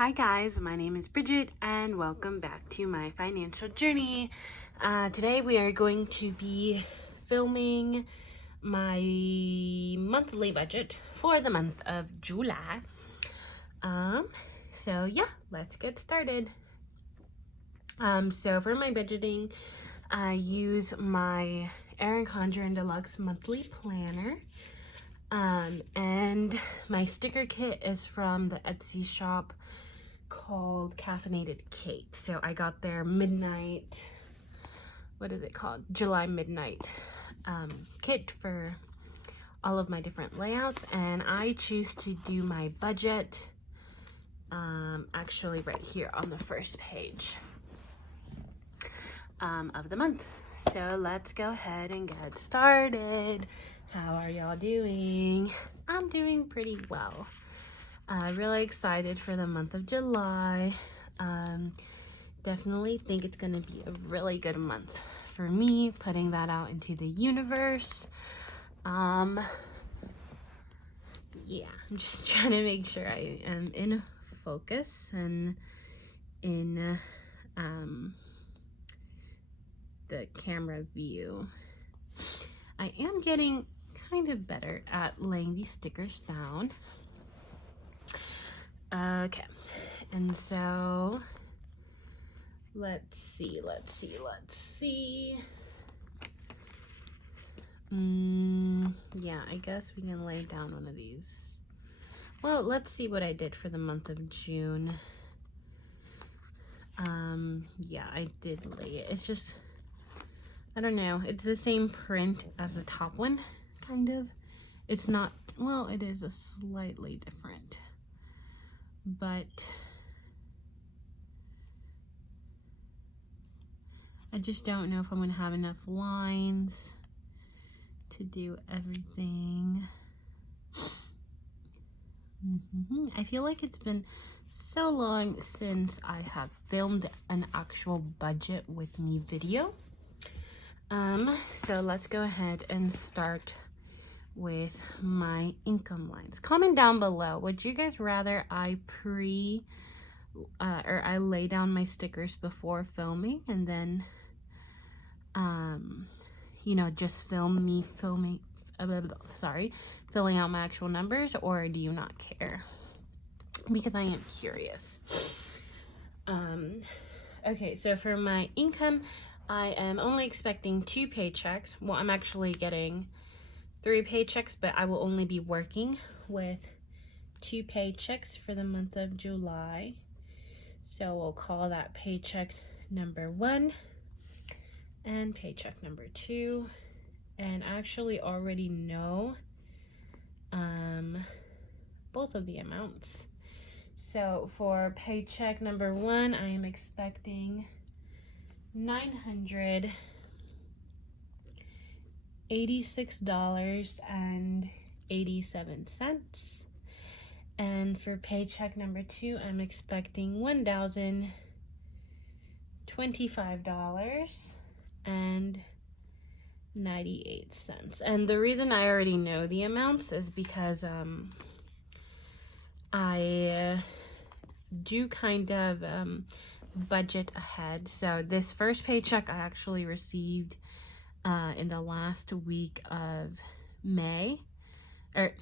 Hi guys, my name is Bridget and welcome back to my financial journey. Today we are going to be filming my monthly budget for the month of July. So yeah, let's get started. So for my budgeting, I use my Erin Condren Deluxe monthly planner. And my sticker kit is from the Etsy shop called Caffeinated Cake. So I got their midnight, what is it called? July midnight kit for all of my different layouts, and I choose to do my budget actually right here on the first page of the month. So let's go ahead and get started. How are y'all doing? I'm doing pretty well. Really excited for the month of July. Definitely think it's gonna be a really good month for me, putting that out into the universe. Yeah, I'm just trying to make sure I am in focus and in the camera view. I am getting kind of better at laying these stickers down. Okay, and so let's see. Yeah, I guess we can lay down one of these. Well, let's see what I did for the month of June. Yeah, I did lay it. It's just, I don't know. It's the same print as the top one, kind of. It's not, well, it is a slightly different, but I just don't know if I'm going to have enough lines to do everything. I feel like it's been so long since I have filmed an actual budget with me video. So let's go ahead and start with my income lines. Comment down below, would you guys rather I I lay down my stickers before filming and then you know, just filling out my actual numbers, or do you not care? Because I am curious. Okay, so for my income, I am only expecting 2 paychecks. Well, I'm actually getting 3 paychecks, but I will only be working with 2 paychecks for the month of July. So we'll call that paycheck number 1 and paycheck number 2. And I actually already know both of the amounts. So for paycheck number 1, I am expecting $986.87. And for paycheck number 2, I'm expecting $1,025.98. And the reason I already know the amounts is because I do kind of budget ahead. So this first paycheck I actually received in the last week of May, or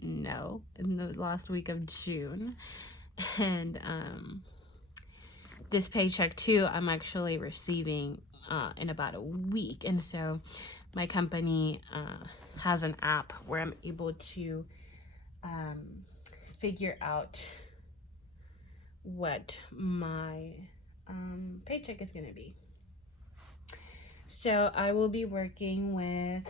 no, in the last week of June. And this paycheck too, I'm actually receiving in about a week. And so my company has an app where I'm able to figure out what my paycheck is going to be. So I will be working with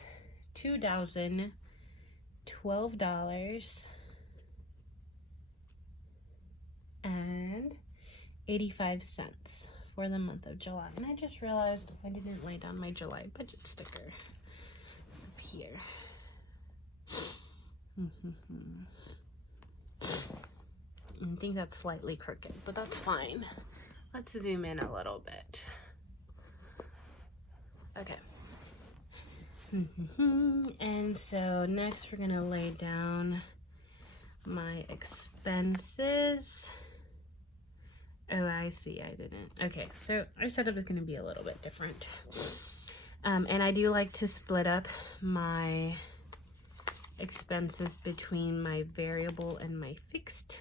$2,012.85 for the month of July. And I just realized I didn't lay down my July budget sticker up here. I think that's slightly crooked, but that's fine. Let's zoom in a little bit. Okay. And so next we're gonna lay down my expenses. Oh, I see. I didn't. Okay, so our setup is going to be a little bit different. And I do like to split up my expenses between my variable and my fixed.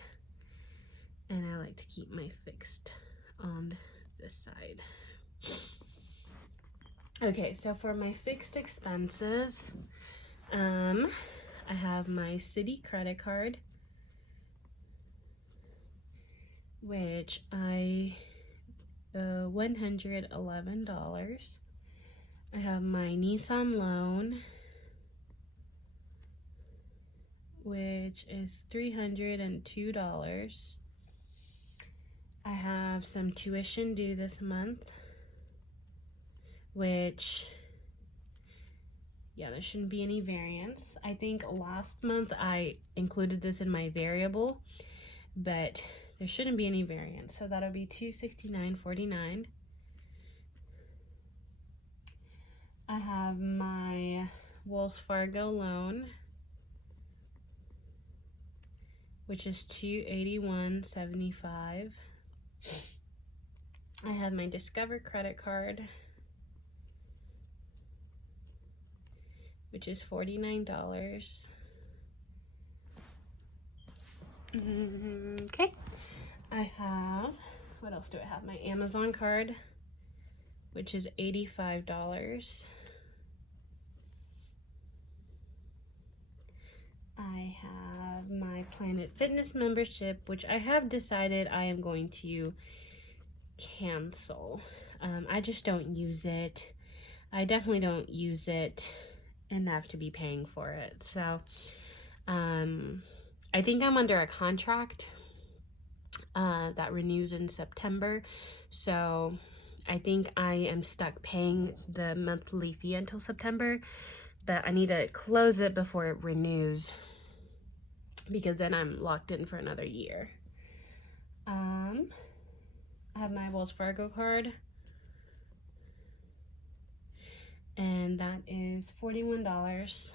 And I like to keep my fixed on this side. Okay, so for my fixed expenses, I have my Citi credit card, which I owe $111. I have my Nissan loan, which is $302. I have some tuition due this month, which, yeah, there shouldn't be any variance. I think last month I included this in my variable, but there shouldn't be any variance. So that'll be $269.49. I have my Wells Fargo loan, which is $281.75. I have my Discover credit card, which is $49. Okay. I have, what else do I have? My Amazon card, which is $85. I have my Planet Fitness membership, which I have decided I am going to cancel. I just don't use it. I definitely don't use it enough to be paying for it. So I think I'm under a contract that renews in September. So I think I am stuck paying the monthly fee until September, but I need to close it before it renews, because then I'm locked in for another year. I have my Wells Fargo card, and that is $41.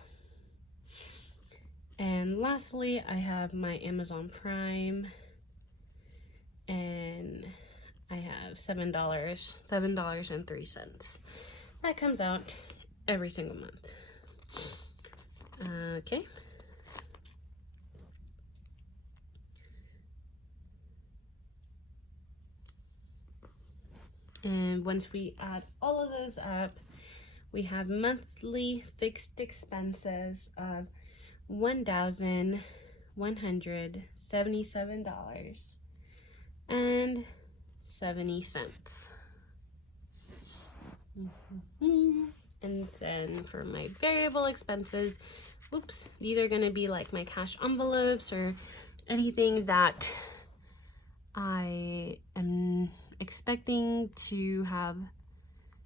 And lastly, I have my Amazon Prime, and I have $7.03. That comes out every single month. Okay. And once we add all of those up, we have monthly fixed expenses of $1,177.70. And then for my variable expenses, these are going to be like my cash envelopes or anything that I am expecting to have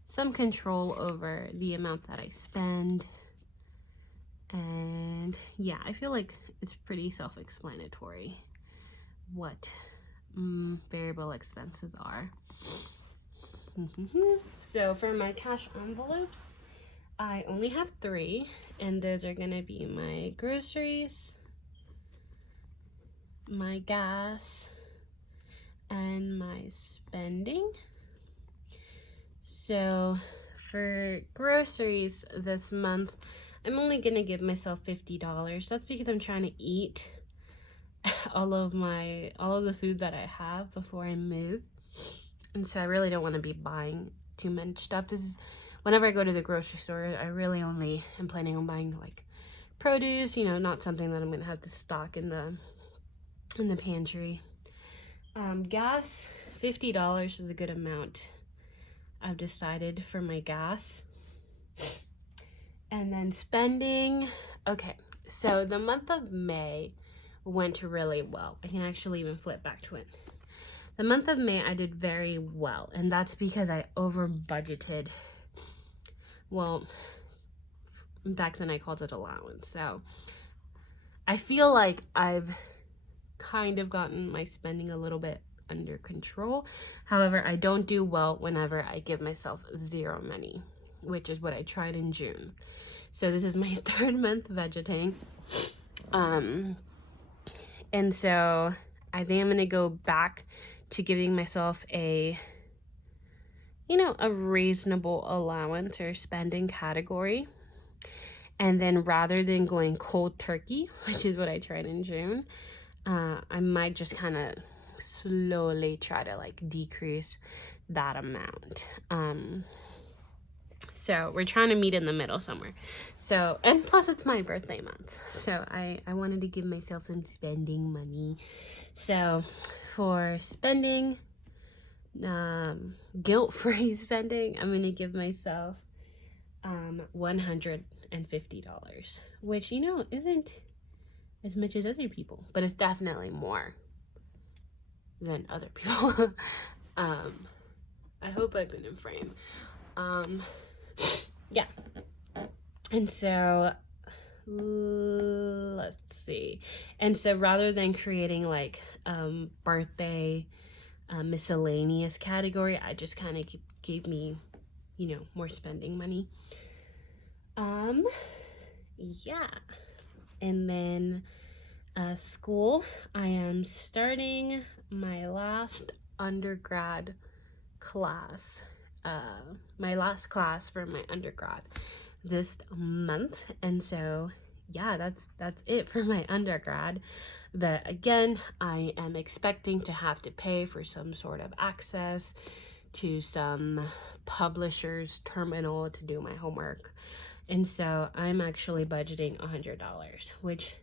some control over the amount that I spend. And yeah, I feel like it's pretty self-explanatory what variable expenses are. So for my cash envelopes, I only have 3, and those are gonna be my groceries, my gas, and my spending. So for groceries this month, I'm only gonna give myself $50. That's because I'm trying to eat all of the food that I have before I move. And so I really don't want to be buying too much stuff. Whenever I go to the grocery store, I really only am planning on buying like produce, not something that I'm gonna have to stock in the pantry. Gas, $50 is a good amount, I've decided, for my gas. And then spending, okay, so the month of May went really well. I can actually even flip back to it. The month of May I did very well, and that's because I over budgeted. Well, back then I called it allowance. So I feel like I've kind of gotten my spending a little bit under control. However, I don't do well whenever I give myself zero money, which is what I tried in June. So this is my 3rd month vegeting. And so I think I'm gonna go back to giving myself a, you know, a reasonable allowance or spending category. And then rather than going cold turkey, which is what I tried in June, I might just kind of slowly try to like decrease that amount. So we're trying to meet in the middle somewhere. So, and plus it's my birthday month. So I wanted to give myself some spending money. So for spending, guilt-free spending, I'm going to give myself $150, which, you know, isn't as much as other people, but it's definitely more than other people. I hope I've been in frame. Yeah. And so let's see. And so rather than creating like birthday miscellaneous category, I just kind of gave me, you know, more spending money. Yeah. And then school, I am starting my last undergrad class, my last class for my undergrad this month. And so yeah, that's it for my undergrad. But again, I am expecting to have to pay for some sort of access to some publisher's terminal to do my homework. And so I'm actually budgeting $100, which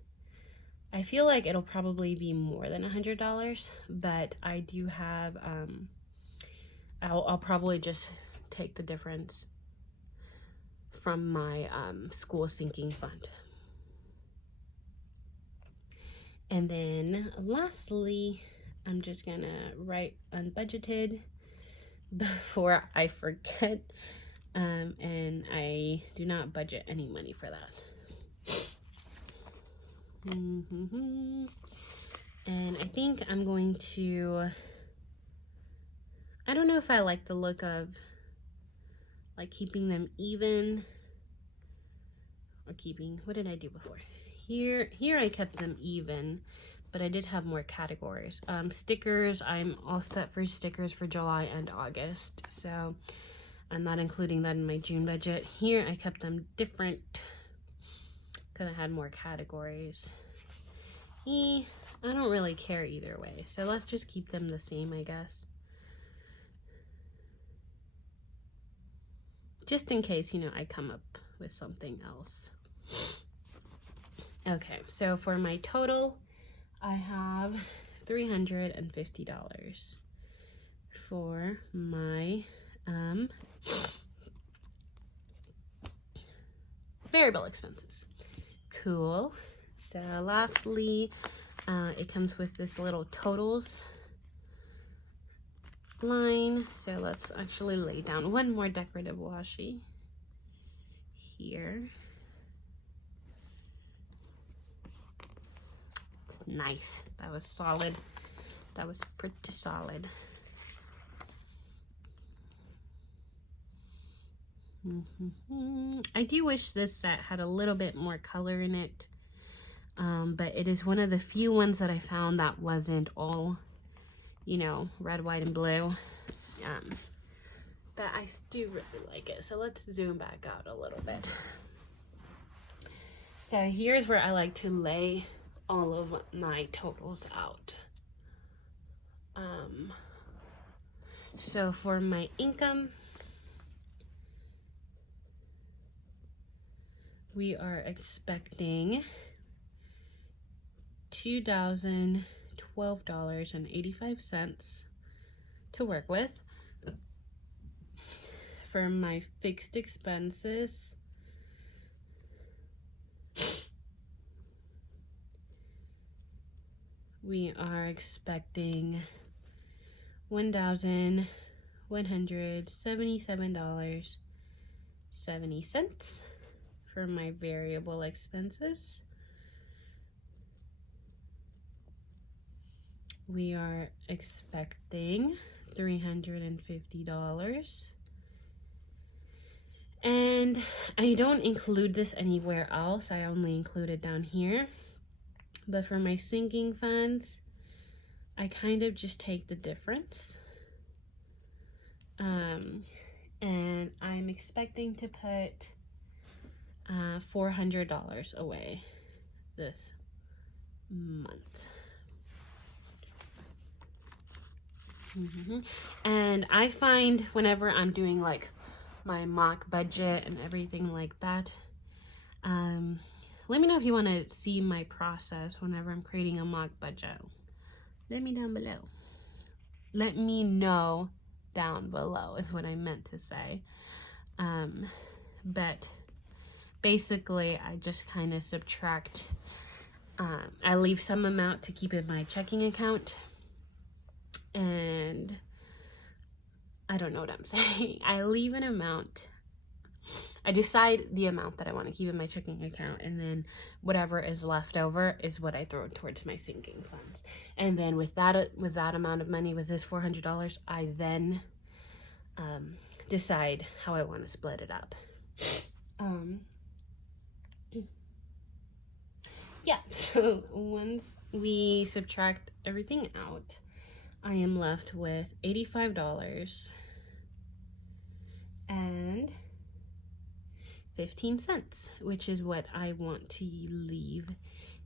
I feel like it'll probably be more than $100, but I do have, I'll probably just take the difference from my school sinking fund. And then lastly, I'm just gonna write unbudgeted before I forget, and I do not budget any money for that. And I think I'm going to, I don't know if I like the look of like keeping them even or keeping, what did I do before? Here I kept them even, but I did have more categories. Stickers, I'm all set for stickers for July and August, so I'm not including that in my June budget. Here I kept them different because I had more categories. I don't really care either way, so let's just keep them the same, I guess. Just in case, you know, I come up with something else. Okay, so for my total, I have $350 for my variable expenses. Cool. So lastly, it comes with this little totals line. So let's actually lay down one more decorative washi here. It's nice. That was solid. That was pretty solid. I do wish this set had a little bit more color in it, but it is one of the few ones that I found that wasn't all, you know, red, white, and blue. But I do really like it. So let's zoom back out a little bit. So here's where I like to lay all of my totals out. So for my income, we are expecting $2,012.85 to work with. For my fixed expenses, we are expecting $1,177.70 for my variable expenses. We are expecting $350. And I don't include this anywhere else. I only include it down here. But for my sinking funds, I kind of just take the difference. And I'm expecting to put $400 away this month. And I find whenever I'm doing like my mock budget and everything like that, let me know if you want to see my process whenever I'm creating a mock budget. Let me down below. Let me know down below is what I meant to say. But basically I just kind of subtract. I leave some amount to keep in my checking account, and I don't know what I'm saying. I leave an amount. I decide the amount that I want to keep in my checking account, and then whatever is left over is what I throw towards my sinking funds. And then with that amount of money, with this $400, I then decide how I want to split it up. Yeah, so once we subtract everything out, I am left with $85 and 15 cents, which is what I want to leave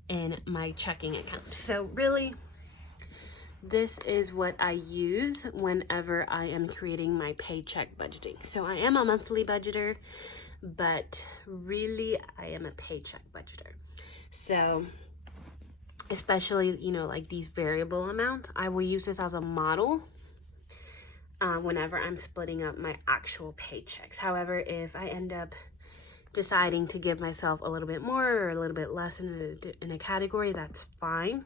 in my checking account. So really, this is what I use whenever I am creating my paycheck budgeting. So I am a monthly budgeter, but really I am a paycheck budgeter. So especially, you know, like these variable amounts, I will use this as a model whenever I'm splitting up my actual paychecks. However, if I end up deciding to give myself a little bit more or a little bit less in a category, that's fine.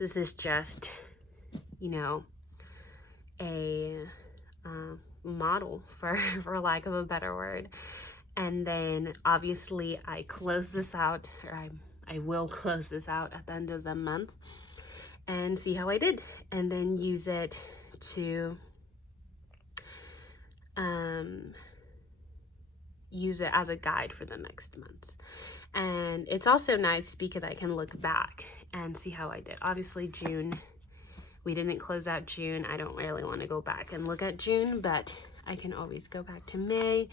This is just, you know, a model for lack of a better word. And then obviously I close this out, or I will close this out at the end of the month and see how I did, and then use it to use it as a guide for the next month. And it's also nice because I can look back and see how I did. Obviously June, we didn't close out June. I don't really want to go back and look at June, but I can always go back to May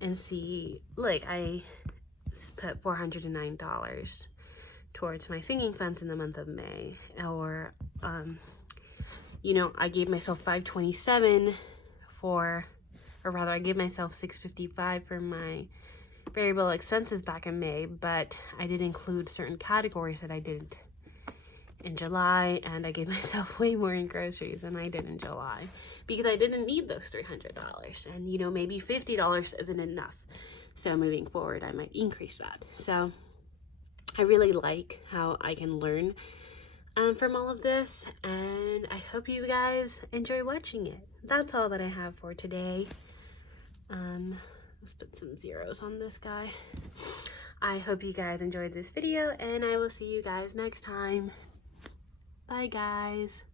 and see, like, I put $409 towards my singing funds in the month of May, or you know, I gave myself $527 for, or rather I gave myself $655 for my variable expenses back in May, but I did include certain categories that I didn't in July, and I gave myself way more in groceries than I did in July because I didn't need those $300, and you know, maybe $50 isn't enough. So moving forward, I might increase that. So I really like how I can learn from all of this, and I hope you guys enjoy watching it. That's all that I have for today. Let's put some zeros on this guy. I hope you guys enjoyed this video, and I will see you guys next time. Bye, guys.